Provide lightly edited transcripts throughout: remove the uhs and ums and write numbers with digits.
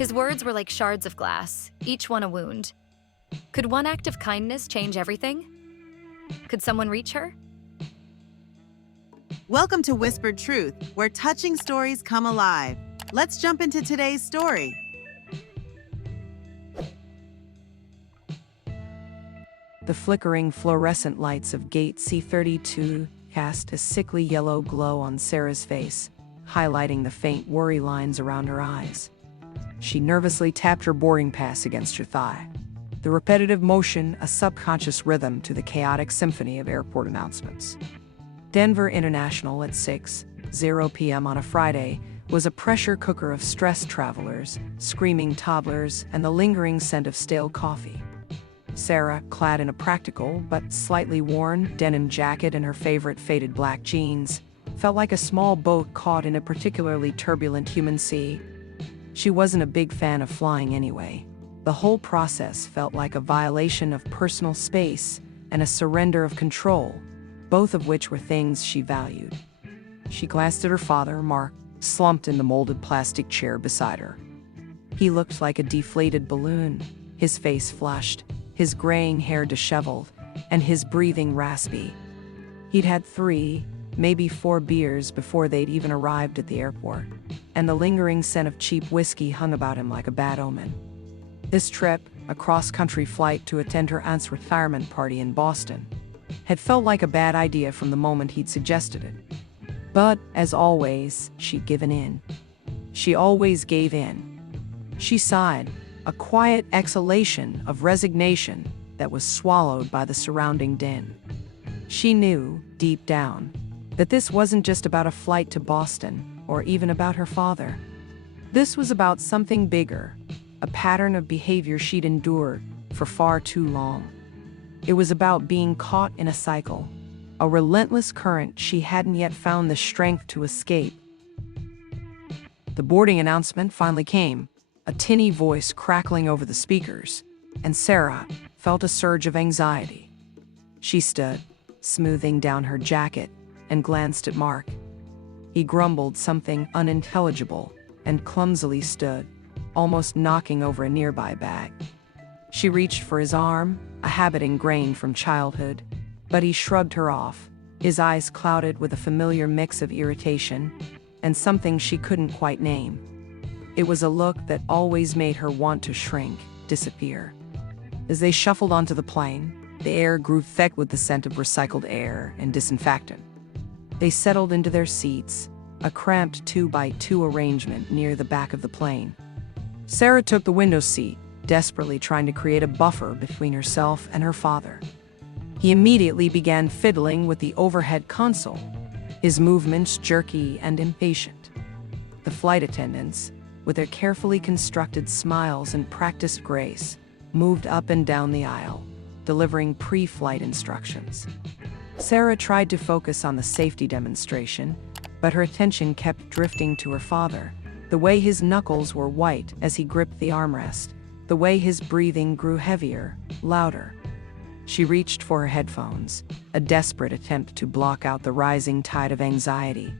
His words were like shards of glass, each one a wound. Could one act of kindness change everything? Could someone reach her? Welcome to Whispered Truth, where touching stories come alive. Let's jump into today's story. The flickering fluorescent lights of Gate C32 cast a sickly yellow glow on Sarah's face, highlighting the faint worry lines around her eyes. She nervously tapped her boarding pass against her thigh. The repetitive motion, a subconscious rhythm to the chaotic symphony of airport announcements. Denver International at 6:00 p.m. on a Friday was a pressure cooker of stressed travelers, screaming toddlers, and the lingering scent of stale coffee. Sarah, clad in a practical but slightly worn denim jacket and her favorite faded black jeans, felt like a small boat caught in a particularly turbulent human sea. She wasn't a big fan of flying anyway. The whole process felt like a violation of personal space and a surrender of control, both of which were things she valued. She glanced at her father, Mark, slumped in the molded plastic chair beside her. He looked like a deflated balloon, his face flushed, his graying hair disheveled, and his breathing raspy. He'd had 3, maybe 4 beers before they'd even arrived at the airport, and the lingering scent of cheap whiskey hung about him like a bad omen. This trip, a cross-country flight to attend her aunt's retirement party in Boston, had felt like a bad idea from the moment he'd suggested it. But, as always, she'd given in. She always gave in. She sighed, a quiet exhalation of resignation that was swallowed by the surrounding din. She knew, deep down, that this wasn't just about a flight to Boston, or even about her father. This was about something bigger, a pattern of behavior she'd endured for far too long. It was about being caught in a cycle, a relentless current she hadn't yet found the strength to escape. The boarding announcement finally came, a tinny voice crackling over the speakers, and Sarah felt a surge of anxiety. She stood, smoothing down her jacket, and glanced at Mark. He grumbled something unintelligible and clumsily stood, almost knocking over a nearby bag. She reached for his arm, a habit ingrained from childhood, but he shrugged her off, his eyes clouded with a familiar mix of irritation and something she couldn't quite name. It was a look that always made her want to shrink, disappear. As they shuffled onto the plane, the air grew thick with the scent of recycled air and disinfectant. They settled into their seats, a cramped 2x2 arrangement near the back of the plane. Sarah took the window seat, desperately trying to create a buffer between herself and her father. He immediately began fiddling with the overhead console, his movements jerky and impatient. The flight attendants, with their carefully constructed smiles and practiced grace, moved up and down the aisle, delivering pre-flight instructions. Sarah tried to focus on the safety demonstration, but her attention kept drifting to her father, the way his knuckles were white as he gripped the armrest, the way his breathing grew heavier, louder. She reached for her headphones, a desperate attempt to block out the rising tide of anxiety.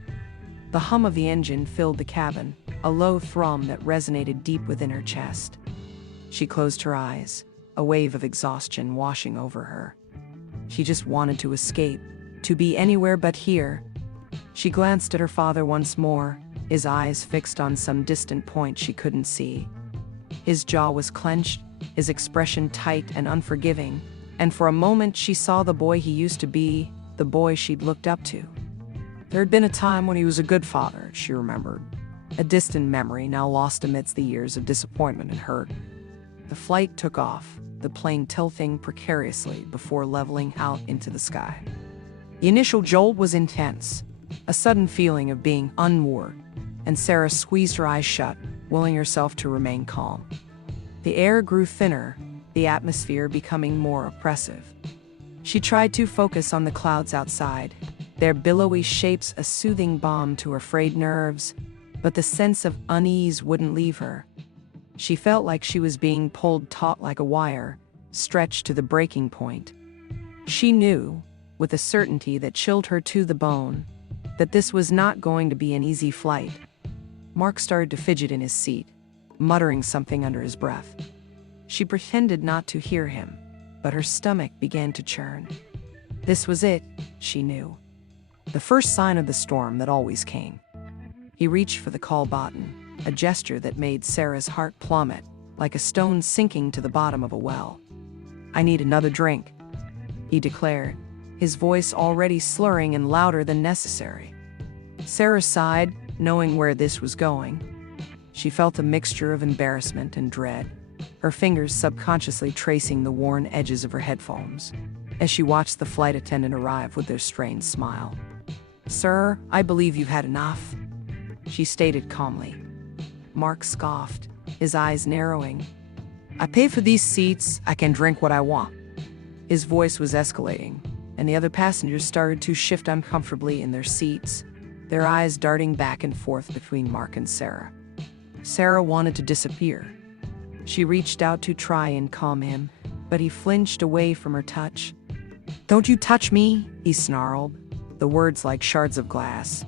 The hum of the engine filled the cabin, a low thrum that resonated deep within her chest. She closed her eyes, a wave of exhaustion washing over her. She just wanted to escape, to be anywhere but here. She glanced at her father once more, his eyes fixed on some distant point she couldn't see. His jaw was clenched, his expression tight and unforgiving, and for a moment she saw the boy he used to be, the boy she'd looked up to. There had been a time when he was a good father, she remembered, a distant memory now lost amidst the years of disappointment and hurt. The flight took off, the plane tilting precariously before leveling out into the sky. The initial jolt was intense, a sudden feeling of being unmoored, and Sarah squeezed her eyes shut, willing herself to remain calm. The air grew thinner, the atmosphere becoming more oppressive. She tried to focus on the clouds outside, their billowy shapes a soothing balm to her frayed nerves, but the sense of unease wouldn't leave her. She felt like she was being pulled taut like a wire, stretched to the breaking point. She knew, with a certainty that chilled her to the bone, that this was not going to be an easy flight. Mark started to fidget in his seat, muttering something under his breath. She pretended not to hear him, but her stomach began to churn. This was it, she knew. The first sign of the storm that always came. He reached for the call button, a gesture that made Sarah's heart plummet, like a stone sinking to the bottom of a well. "I need another drink," he declared, his voice already slurring and louder than necessary. Sarah sighed, knowing where this was going. She felt a mixture of embarrassment and dread, her fingers subconsciously tracing the worn edges of her headphones, as she watched the flight attendant arrive with their strained smile. "Sir, I believe you've had enough," she stated calmly. Mark scoffed, his eyes narrowing. "I pay for these seats, I can drink what I want." His voice was escalating, and the other passengers started to shift uncomfortably in their seats, their eyes darting back and forth between Mark and Sarah. Sarah wanted to disappear. She reached out to try and calm him, but he flinched away from her touch. "Don't you touch me," he snarled, the words like shards of glass.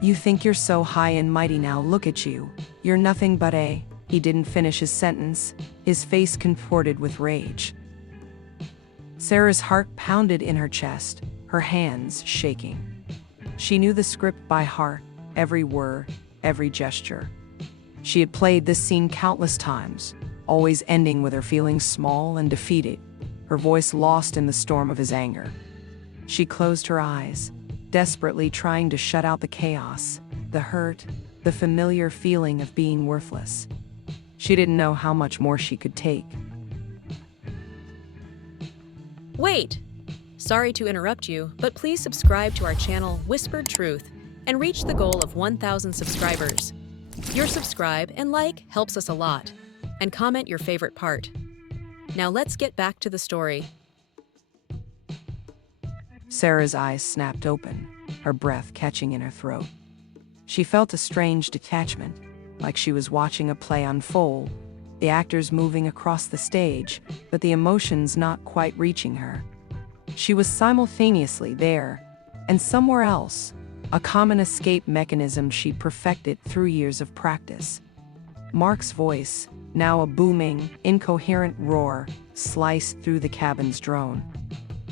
"You think you're so high and mighty now, look at you. You're nothing but a—" He didn't finish his sentence, his face contorted with rage. Sarah's heart pounded in her chest, her hands shaking. She knew the script by heart, every word, every gesture. She had played this scene countless times, always ending with her feeling small and defeated, her voice lost in the storm of his anger. She closed her eyes, desperately trying to shut out the chaos, the hurt, the familiar feeling of being worthless. She didn't know how much more she could take. Wait! Sorry to interrupt you, but please subscribe to our channel Whispered Truth and reach the goal of 1,000 subscribers. Your subscribe and like helps us a lot, and comment your favorite part. Now let's get back to the story. Sarah's eyes snapped open, her breath catching in her throat. She felt a strange detachment, like she was watching a play unfold, the actors moving across the stage, but the emotions not quite reaching her. She was simultaneously there and somewhere else, a common escape mechanism she'd perfected through years of practice. Mark's voice, now a booming, incoherent roar, sliced through the cabin's drone.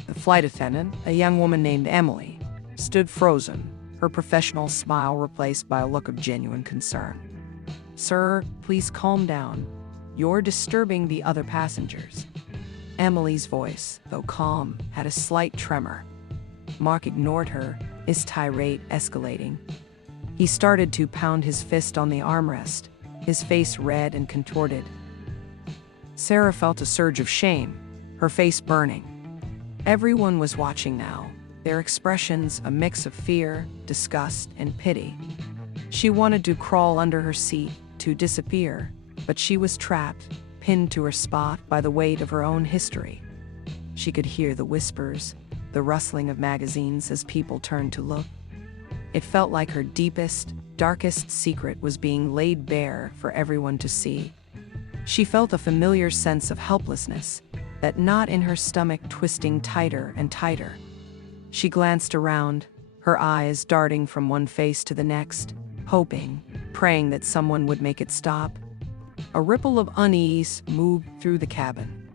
The flight attendant, a young woman named Emily, stood frozen, her professional smile replaced by a look of genuine concern. "Sir, please calm down. You're disturbing the other passengers." Emily's voice, though calm, had a slight tremor. Mark ignored her, his tirade escalating. He started to pound his fist on the armrest, his face red and contorted. Sarah felt a surge of shame, her face burning. Everyone was watching now, their expressions a mix of fear, disgust, and pity. She wanted to crawl under her seat, to disappear, but she was trapped, pinned to her spot by the weight of her own history. She could hear the whispers, the rustling of magazines as people turned to look. It felt like her deepest, darkest secret was being laid bare for everyone to see. She felt a familiar sense of helplessness, that knot in her stomach twisting tighter and tighter. She glanced around, her eyes darting from one face to the next, hoping, praying that someone would make it stop. A ripple of unease moved through the cabin.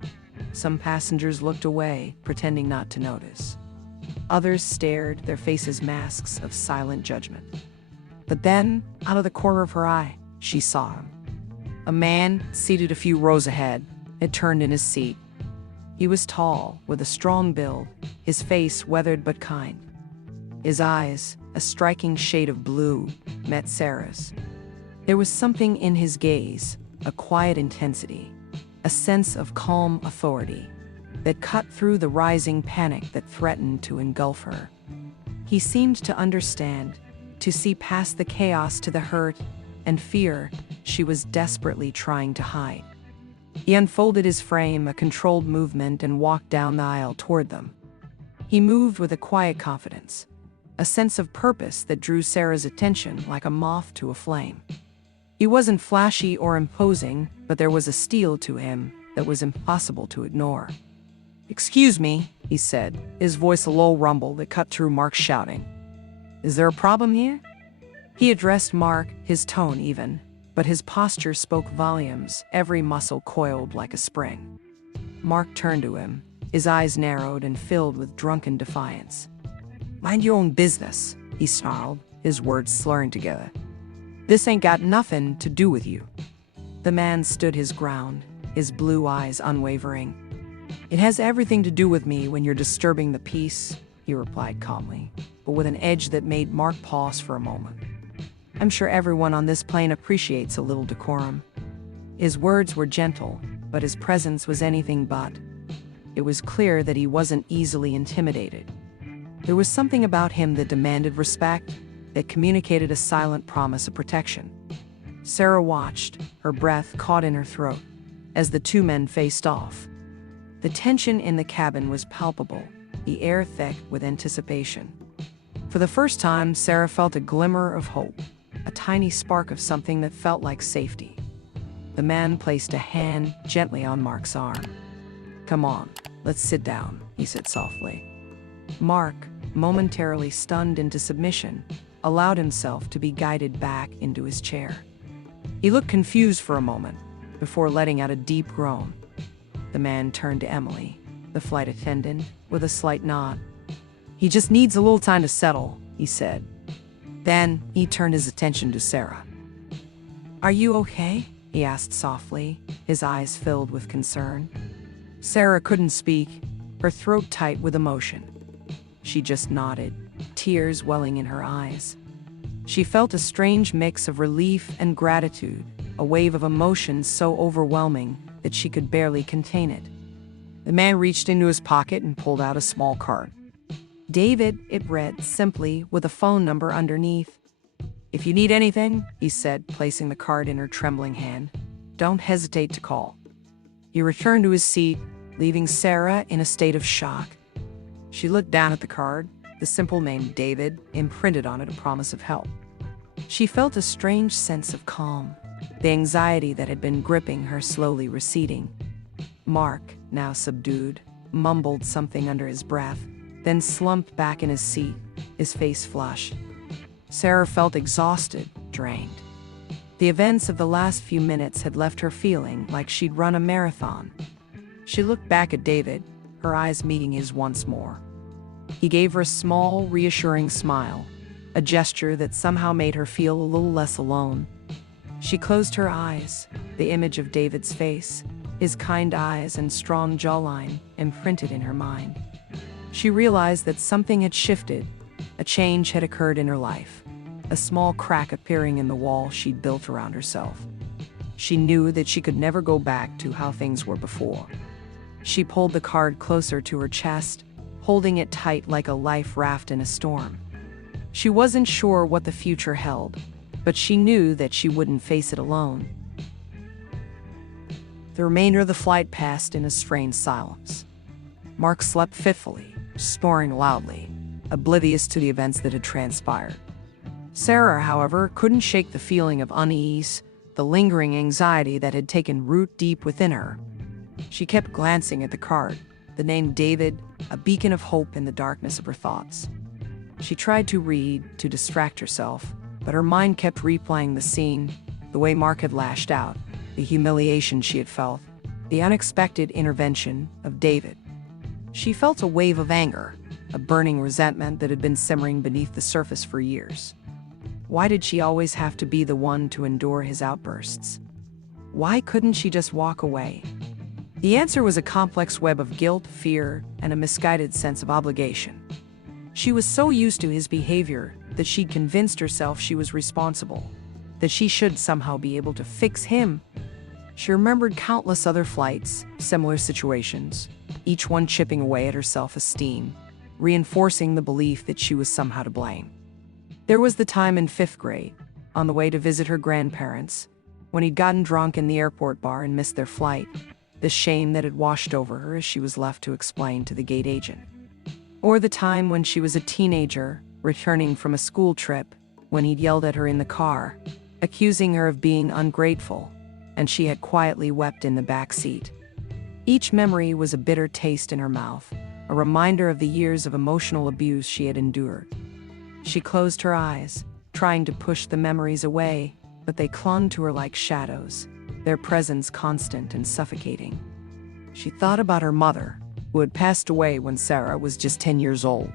Some passengers looked away, pretending not to notice. Others stared, their faces masks of silent judgment. But then, out of the corner of her eye, she saw him. A man, seated a few rows ahead, had turned in his seat. He was tall, with a strong build, his face weathered but kind. His eyes, a striking shade of blue, met Sarah's. There was something in his gaze, a quiet intensity, a sense of calm authority, that cut through the rising panic that threatened to engulf her. He seemed to understand, to see past the chaos to the hurt and fear she was desperately trying to hide. He unfolded his frame, a controlled movement, and walked down the aisle toward them. He moved with a quiet confidence, a sense of purpose that drew Sarah's attention like a moth to a flame. He wasn't flashy or imposing, but there was a steel to him that was impossible to ignore. "Excuse me," he said, his voice a low rumble that cut through Mark's shouting. "Is there a problem here?" He addressed Mark, his tone even. but his posture spoke volumes, every muscle coiled like a spring. Mark turned to him, his eyes narrowed and filled with drunken defiance. "Mind your own business," he snarled, his words slurring together. "This ain't got nothing to do with you." The man stood his ground, his blue eyes unwavering. "It has everything to do with me when you're disturbing the peace," he replied calmly, but with an edge that made Mark pause for a moment. "I'm sure everyone on this plane appreciates a little decorum." His words were gentle, but his presence was anything but. It was clear that he wasn't easily intimidated. There was something about him that demanded respect, that communicated a silent promise of protection. Sarah watched, her breath caught in her throat, as the two men faced off. The tension in the cabin was palpable, the air thick with anticipation. For the first time, Sarah felt a glimmer of hope, a tiny spark of something that felt like safety. The man placed a hand gently on Mark's arm. "Come on, let's sit down," he said softly. Mark, momentarily stunned into submission, allowed himself to be guided back into his chair. He looked confused for a moment, before letting out a deep groan. The man turned to Emily, the flight attendant, with a slight nod. "He just needs a little time to settle," he said. Then he turned his attention to Sarah. "Are you okay?" he asked softly, his eyes filled with concern. Sarah couldn't speak, her throat tight with emotion. She just nodded, tears welling in her eyes. She felt a strange mix of relief and gratitude, a wave of emotion so overwhelming that she could barely contain it. The man reached into his pocket and pulled out a small card. "David," it read simply, with a phone number underneath. "If you need anything," he said, placing the card in her trembling hand, "don't hesitate to call." He returned to his seat, leaving Sarah in a state of shock. She looked down at the card, the simple name David imprinted on it, a promise of help. She felt a strange sense of calm, the anxiety that had been gripping her slowly receding. Mark, now subdued, mumbled something under his breath, then slumped back in his seat, his face flushed. Sarah felt exhausted, drained. The events of the last few minutes had left her feeling like she'd run a marathon. She looked back at David, her eyes meeting his once more. He gave her a small, reassuring smile, a gesture that somehow made her feel a little less alone. She closed her eyes, the image of David's face, his kind eyes and strong jawline, imprinted in her mind. She realized that something had shifted, a change had occurred in her life, a small crack appearing in the wall she'd built around herself. She knew that she could never go back to how things were before. She pulled the card closer to her chest, holding it tight like a life raft in a storm. She wasn't sure what the future held, but she knew that she wouldn't face it alone. The remainder of the flight passed in a strained silence. Mark slept fitfully, snoring loudly, oblivious to the events that had transpired. Sarah, however, couldn't shake the feeling of unease, the lingering anxiety that had taken root deep within her. She kept glancing at the card, the name David, a beacon of hope in the darkness of her thoughts. She tried to read, to distract herself, but her mind kept replaying the scene, the way Mark had lashed out, the humiliation she had felt, the unexpected intervention of David. She felt a wave of anger, a burning resentment that had been simmering beneath the surface for years. Why did she always have to be the one to endure his outbursts? Why couldn't she just walk away? The answer was a complex web of guilt, fear, and a misguided sense of obligation. She was so used to his behavior that she'd convinced herself she was responsible, that she should somehow be able to fix him. She remembered countless other flights, similar situations, each one chipping away at her self-esteem, reinforcing the belief that she was somehow to blame. There was the time in 5th grade, on the way to visit her grandparents, when he'd gotten drunk in the airport bar and missed their flight, the shame that had washed over her as she was left to explain to the gate agent. Or the time when she was a teenager, returning from a school trip, when he'd yelled at her in the car, accusing her of being ungrateful, and she had quietly wept in the back seat. Each memory was a bitter taste in her mouth, a reminder of the years of emotional abuse she had endured. She closed her eyes, trying to push the memories away, but they clung to her like shadows, their presence constant and suffocating. She thought about her mother, who had passed away when Sarah was just 10 years old.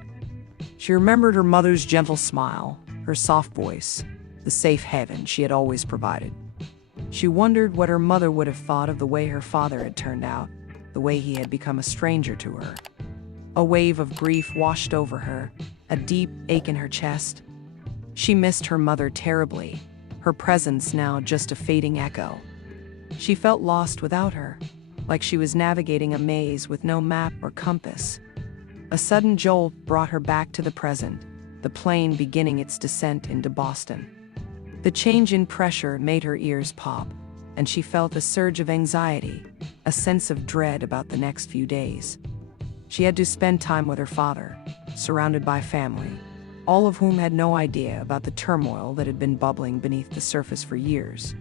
She remembered her mother's gentle smile, her soft voice, the safe haven she had always provided. She wondered what her mother would have thought of the way her father had turned out, the way he had become a stranger to her. A wave of grief washed over her, a deep ache in her chest. She missed her mother terribly, her presence now just a fading echo. She felt lost without her, like she was navigating a maze with no map or compass. A sudden jolt brought her back to the present, the plane beginning its descent into Boston. The change in pressure made her ears pop, and she felt a surge of anxiety, a sense of dread about the next few days. She had to spend time with her father, surrounded by family, all of whom had no idea about the turmoil that had been bubbling beneath the surface for years.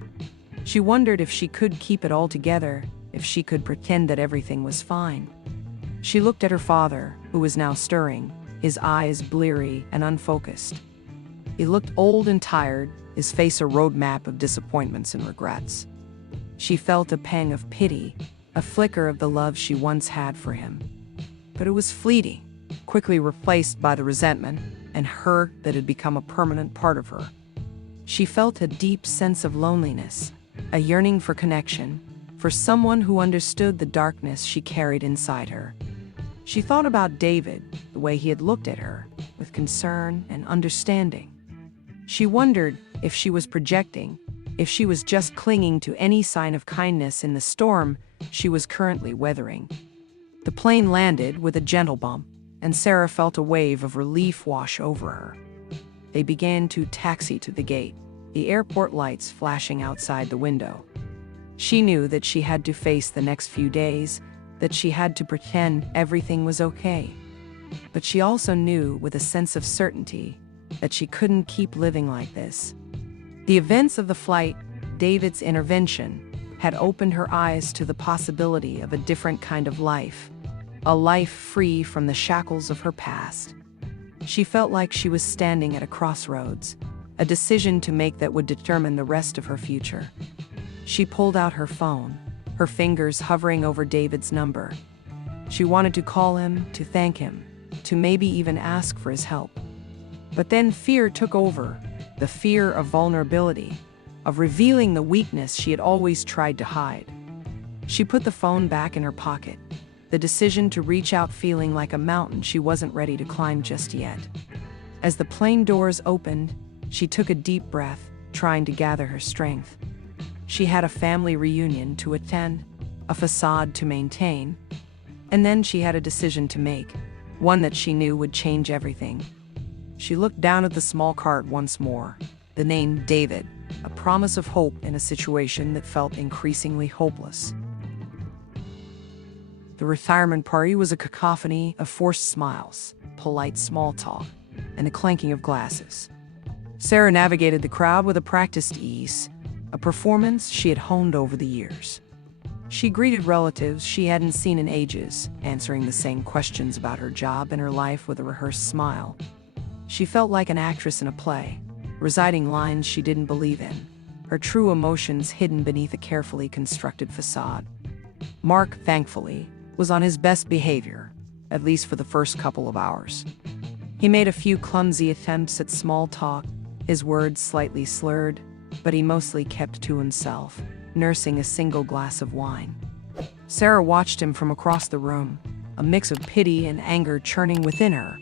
She wondered if she could keep it all together, if she could pretend that everything was fine. She looked at her father, who was now stirring, his eyes bleary and unfocused. He looked old and tired, his face a roadmap of disappointments and regrets. She felt a pang of pity, a flicker of the love she once had for him. But it was fleeting, quickly replaced by the resentment and hurt that had become a permanent part of her. She felt a deep sense of loneliness, a yearning for connection, for someone who understood the darkness she carried inside her. She thought about David, the way he had looked at her, with concern and understanding. She wondered if she was projecting, if she was just clinging to any sign of kindness in the storm she was currently weathering. The plane landed with a gentle bump, and Sarah felt a wave of relief wash over her. They began to taxi to the gate, the airport lights flashing outside the window. She knew that she had to face the next few days, that she had to pretend everything was okay. But she also knew with a sense of certainty that she couldn't keep living like this. The events of the flight, David's intervention, had opened her eyes to the possibility of a different kind of life, a life free from the shackles of her past. She felt like she was standing at a crossroads, a decision to make that would determine the rest of her future. She pulled out her phone, her fingers hovering over David's number. She wanted to call him, to thank him, to maybe even ask for his help. But then fear took over, the fear of vulnerability, of revealing the weakness she had always tried to hide. She put the phone back in her pocket, the decision to reach out feeling like a mountain she wasn't ready to climb just yet. As the plane doors opened, she took a deep breath, trying to gather her strength. She had a family reunion to attend, a facade to maintain, and then she had a decision to make, one that she knew would change everything. She looked down at the small cart once more, the name David, a promise of hope in a situation that felt increasingly hopeless. The retirement party was a cacophony of forced smiles, polite small talk, and the clanking of glasses. Sarah navigated the crowd with a practiced ease, a performance she had honed over the years. She greeted relatives she hadn't seen in ages, answering the same questions about her job and her life with a rehearsed smile. She felt like an actress in a play, reciting lines she didn't believe in, her true emotions hidden beneath a carefully constructed facade. Mark, thankfully, was on his best behavior, at least for the first couple of hours. He made a few clumsy attempts at small talk, his words slightly slurred, but he mostly kept to himself, nursing a single glass of wine. Sarah watched him from across the room, a mix of pity and anger churning within her.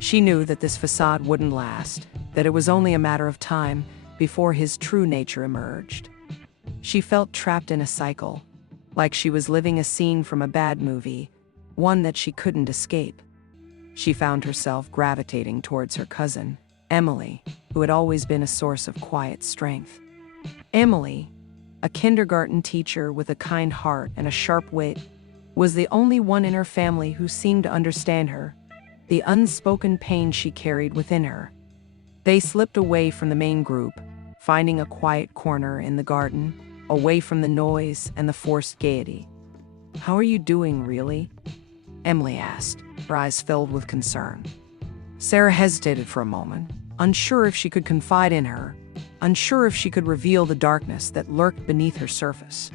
She knew that this facade wouldn't last, that it was only a matter of time before his true nature emerged. She felt trapped in a cycle, like she was living a scene from a bad movie, one that she couldn't escape. She found herself gravitating towards her cousin, Emily, who had always been a source of quiet strength. Emily, a kindergarten teacher with a kind heart and a sharp wit, was the only one in her family who seemed to understand her, the unspoken pain she carried within her. They slipped away from the main group, finding a quiet corner in the garden, away from the noise and the forced gaiety. "How are you doing, really?" Emily asked, her eyes filled with concern. Sarah hesitated for a moment, unsure if she could confide in her, unsure if she could reveal the darkness that lurked beneath her surface.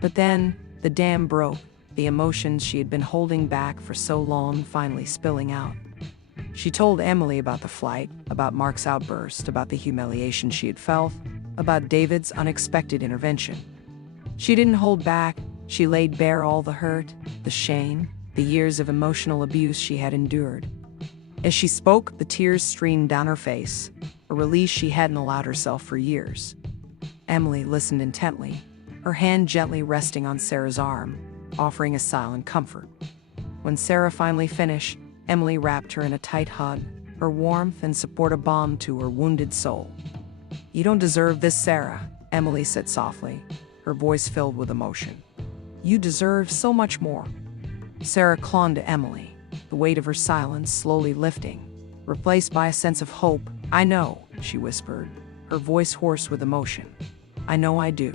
But then, the dam broke, the emotions she had been holding back for so long finally spilling out. She told Emily about the flight, about Mark's outburst, about the humiliation she had felt, about David's unexpected intervention. She didn't hold back. She laid bare all the hurt, the shame, the years of emotional abuse she had endured. As she spoke, the tears streamed down her face, a release she hadn't allowed herself for years. Emily listened intently, her hand gently resting on Sarah's arm, offering a silent comfort. When Sarah finally finished, Emily wrapped her in a tight hug, her warmth and support a balm to her wounded soul. "You don't deserve this, Sarah," Emily said softly, her voice filled with emotion. "You deserve so much more." Sarah clung to Emily, the weight of her silence slowly lifting, replaced by a sense of hope. "I know," she whispered, her voice hoarse with emotion. "I know I do."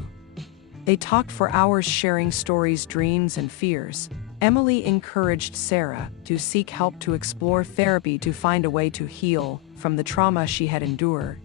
They talked for hours, sharing stories, dreams, and fears. Emily encouraged Sarah to seek help, to explore therapy, to find a way to heal from the trauma she had endured.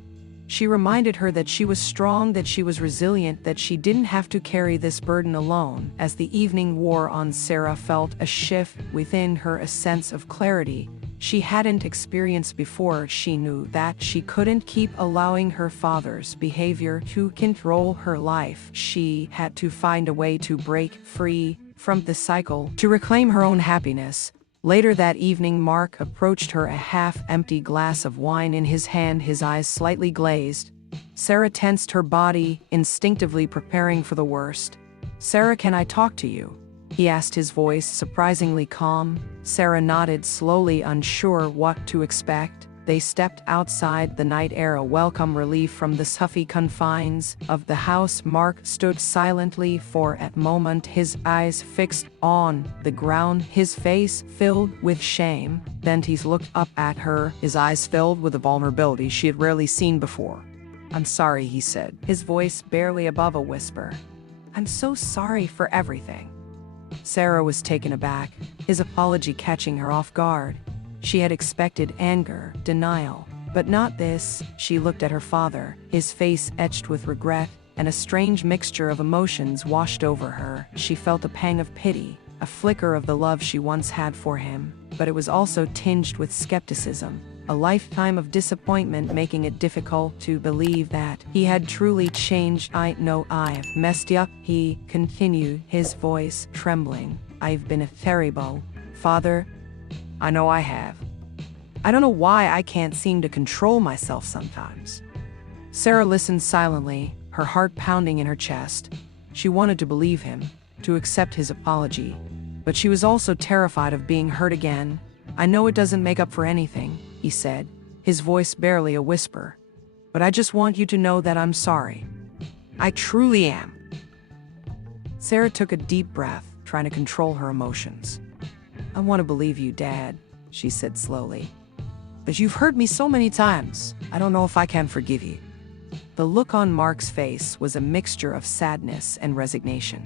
She reminded her that she was strong, that she was resilient, that she didn't have to carry this burden alone. As the evening wore on, Sarah felt a shift within her, a sense of clarity she hadn't experienced before. She knew that she couldn't keep allowing her father's behavior to control her life. She had to find a way to break free from the cycle, to reclaim her own happiness. Later that evening, Mark approached her, a half-empty glass of wine in his hand, his eyes slightly glazed. Sarah tensed her body, instinctively preparing for the worst. "Sarah, can I talk to you?" he asked, his voice surprisingly calm. Sarah nodded slowly, unsure what to expect. They stepped outside the night air, a welcome relief from the stuffy confines of the house. Mark stood silently for a moment, his eyes fixed on the ground, his face filled with shame. Then he looked up at her, his eyes filled with a vulnerability she had rarely seen before. "I'm sorry," he said, his voice barely above a whisper. "I'm so sorry for everything." Sarah was taken aback, his apology catching her off guard. She had expected anger, denial, but not this. She looked at her father, his face etched with regret, and a strange mixture of emotions washed over her. She felt a pang of pity, a flicker of the love she once had for him, but it was also tinged with skepticism, a lifetime of disappointment, making it difficult to believe that he had truly changed. "I know I've messed up," he continued, his voice trembling. "I've been a terrible father. I know I have. I don't know why I can't seem to control myself sometimes." Sarah listened silently, her heart pounding in her chest. She wanted to believe him, to accept his apology, but she was also terrified of being hurt again. "I know it doesn't make up for anything," he said, his voice barely a whisper, "but I just want you to know that I'm sorry. I truly am." Sarah took a deep breath, trying to control her emotions. "I want to believe you, Dad," she said slowly. "But you've hurt me so many times. I don't know if I can forgive you." The look on Mark's face was a mixture of sadness and resignation.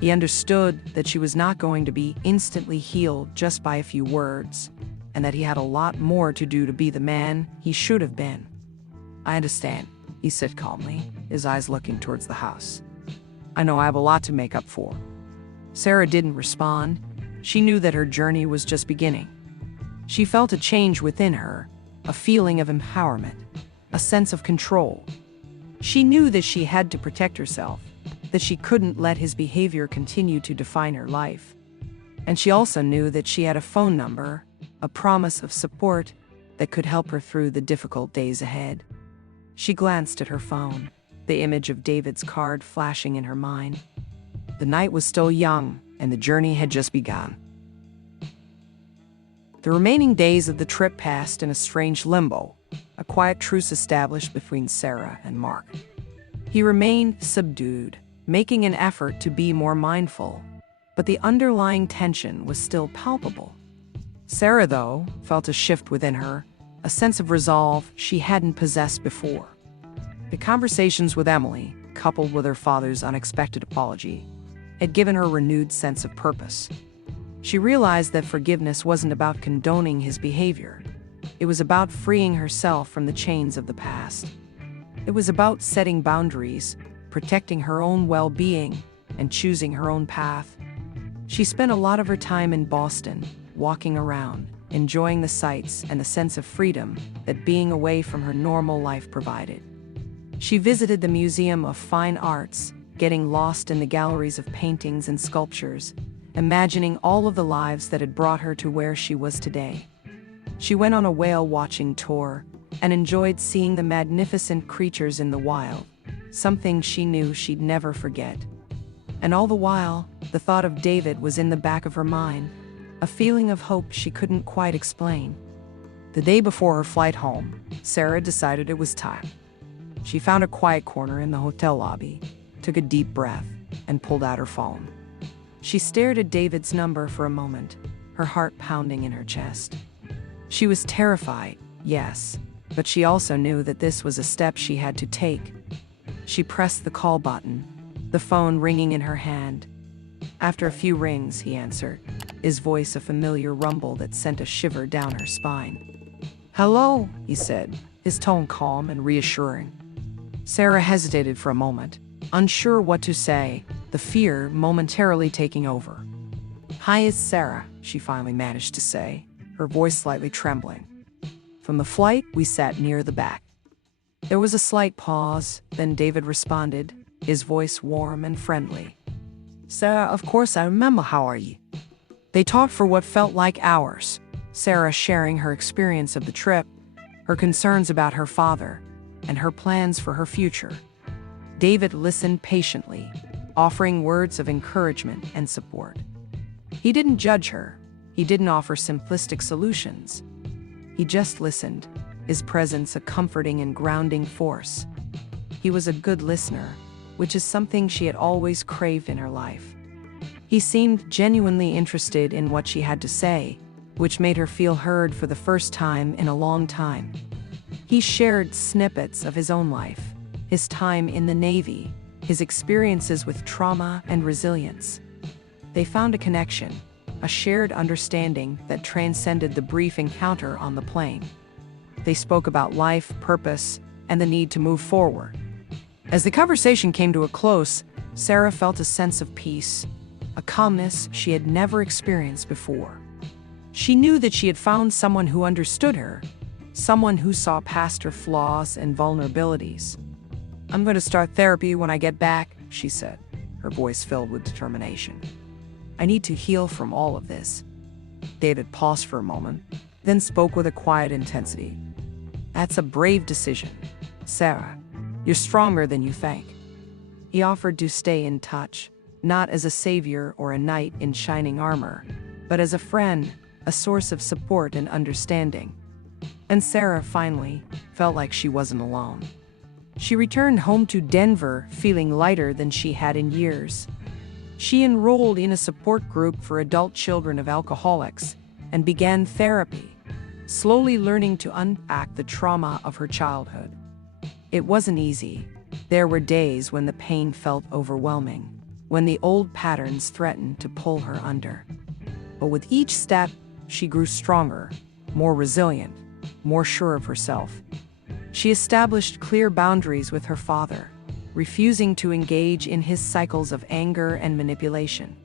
He understood that she was not going to be instantly healed just by a few words, and that he had a lot more to do to be the man he should have been. "I understand," he said calmly, his eyes looking towards the house. "I know I have a lot to make up for." Sarah didn't respond. She knew that her journey was just beginning. She felt a change within her, a feeling of empowerment, a sense of control. She knew that she had to protect herself, that she couldn't let his behavior continue to define her life. And she also knew that she had a phone number, a promise of support that could help her through the difficult days ahead. She glanced at her phone, the image of David's card flashing in her mind. The night was still young, and the journey had just begun. The remaining days of the trip passed in a strange limbo, a quiet truce established between Sarah and Mark. He remained subdued, making an effort to be more mindful, but the underlying tension was still palpable. Sarah, though, felt a shift within her, a sense of resolve she hadn't possessed before. The conversations with Emily, coupled with her father's unexpected apology, had given her a renewed sense of purpose. She realized that forgiveness wasn't about condoning his behavior. It was about freeing herself from the chains of the past. It was about setting boundaries, protecting her own well-being, and choosing her own path. She spent a lot of her time in Boston, walking around, enjoying the sights and the sense of freedom that being away from her normal life provided. She visited the Museum of Fine Arts, getting lost in the galleries of paintings and sculptures, imagining all of the lives that had brought her to where she was today. She went on a whale-watching tour and enjoyed seeing the magnificent creatures in the wild, something she knew she'd never forget. And all the while, the thought of David was in the back of her mind, a feeling of hope she couldn't quite explain. The day before her flight home, Sarah decided it was time. She found a quiet corner in the hotel lobby, took a deep breath, and pulled out her phone. She stared at David's number for a moment, her heart pounding in her chest. She was terrified, yes, but she also knew that this was a step she had to take. She pressed the call button, the phone ringing in her hand. After a few rings, he answered, his voice a familiar rumble that sent a shiver down her spine. "Hello," he said, his tone calm and reassuring. Sarah hesitated for a moment, unsure what to say, the fear momentarily taking over. "Hi, it's Sarah," she finally managed to say, her voice slightly trembling. From the flight, we sat near the back. There was a slight pause, then David responded, his voice warm and friendly. "Sarah, of course I remember. How are you?" They talked for what felt like hours, Sarah sharing her experience of the trip, her concerns about her father, and her plans for her future. David listened patiently, offering words of encouragement and support. He didn't judge her. He didn't offer simplistic solutions. He just listened, his presence a comforting and grounding force. He was a good listener, which is something she had always craved in her life. He seemed genuinely interested in what she had to say, which made her feel heard for the first time in a long time. He shared snippets of his own life, his time in the Navy, his experiences with trauma and resilience. They found a connection, a shared understanding that transcended the brief encounter on the plane. They spoke about life, purpose, and the need to move forward. As the conversation came to a close, Sarah felt a sense of peace, a calmness she had never experienced before. She knew that she had found someone who understood her, someone who saw past her flaws and vulnerabilities. "I'm going to start therapy when I get back," she said, her voice filled with determination. "I need to heal from all of this." David paused for a moment, then spoke with a quiet intensity. "That's a brave decision, Sarah. You're stronger than you think." He offered to stay in touch, not as a savior or a knight in shining armor, but as a friend, a source of support and understanding. And Sarah finally felt like she wasn't alone. She returned home to Denver feeling lighter than she had in years. She enrolled in a support group for adult children of alcoholics and began therapy, slowly learning to unpack the trauma of her childhood. It wasn't easy. There were days when the pain felt overwhelming, when the old patterns threatened to pull her under. But with each step, she grew stronger, more resilient, more sure of herself. She established clear boundaries with her father, refusing to engage in his cycles of anger and manipulation.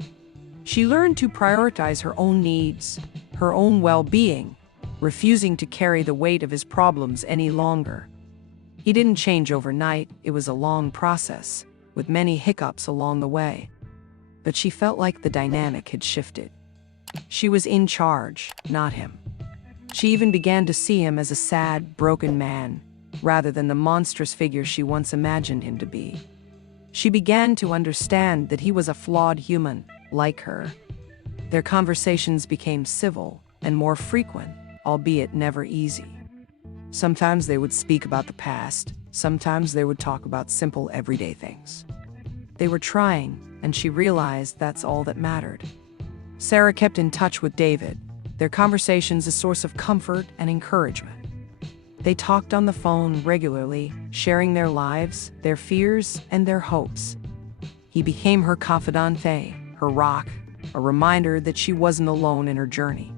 She learned to prioritize her own needs, her own well-being, refusing to carry the weight of his problems any longer. He didn't change overnight. It was a long process, with many hiccups along the way. But she felt like the dynamic had shifted. She was in charge, not him. She even began to see him as a sad, broken man, rather than the monstrous figure she once imagined him to be. She began to understand that he was a flawed human, like her. Their conversations became civil and more frequent, albeit never easy. Sometimes they would speak about the past, sometimes they would talk about simple everyday things. They were trying, and she realized that's all that mattered. Sarah kept in touch with David, their conversations a source of comfort and encouragement. They talked on the phone regularly, sharing their lives, their fears, and their hopes. He became her confidante, her rock, a reminder that she wasn't alone in her journey.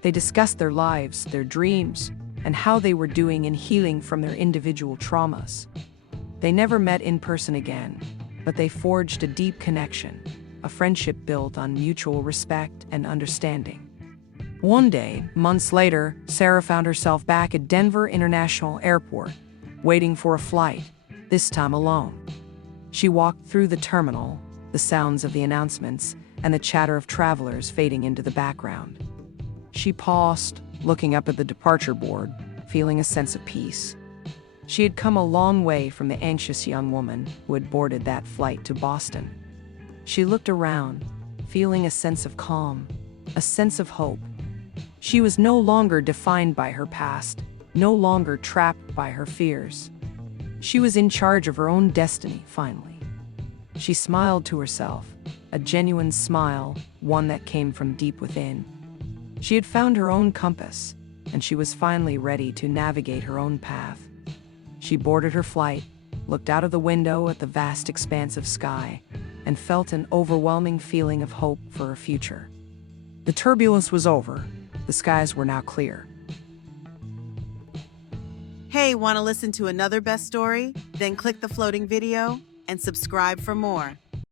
They discussed their lives, their dreams, and how they were doing in healing from their individual traumas. They never met in person again, but they forged a deep connection, a friendship built on mutual respect and understanding. One day, months later, Sarah found herself back at Denver International Airport, waiting for a flight, this time alone. She walked through the terminal, the sounds of the announcements and the chatter of travelers fading into the background. She paused, looking up at the departure board, feeling a sense of peace. She had come a long way from the anxious young woman who had boarded that flight to Boston. She looked around, feeling a sense of calm, a sense of hope. She was no longer defined by her past, no longer trapped by her fears. She was in charge of her own destiny, finally. She smiled to herself, a genuine smile, one that came from deep within. She had found her own compass, and she was finally ready to navigate her own path. She boarded her flight, looked out of the window at the vast expanse of sky, and felt an overwhelming feeling of hope for her future. The turbulence was over. The skies were now clear. Hey, want to listen to another best story? Then click the floating video and subscribe for more.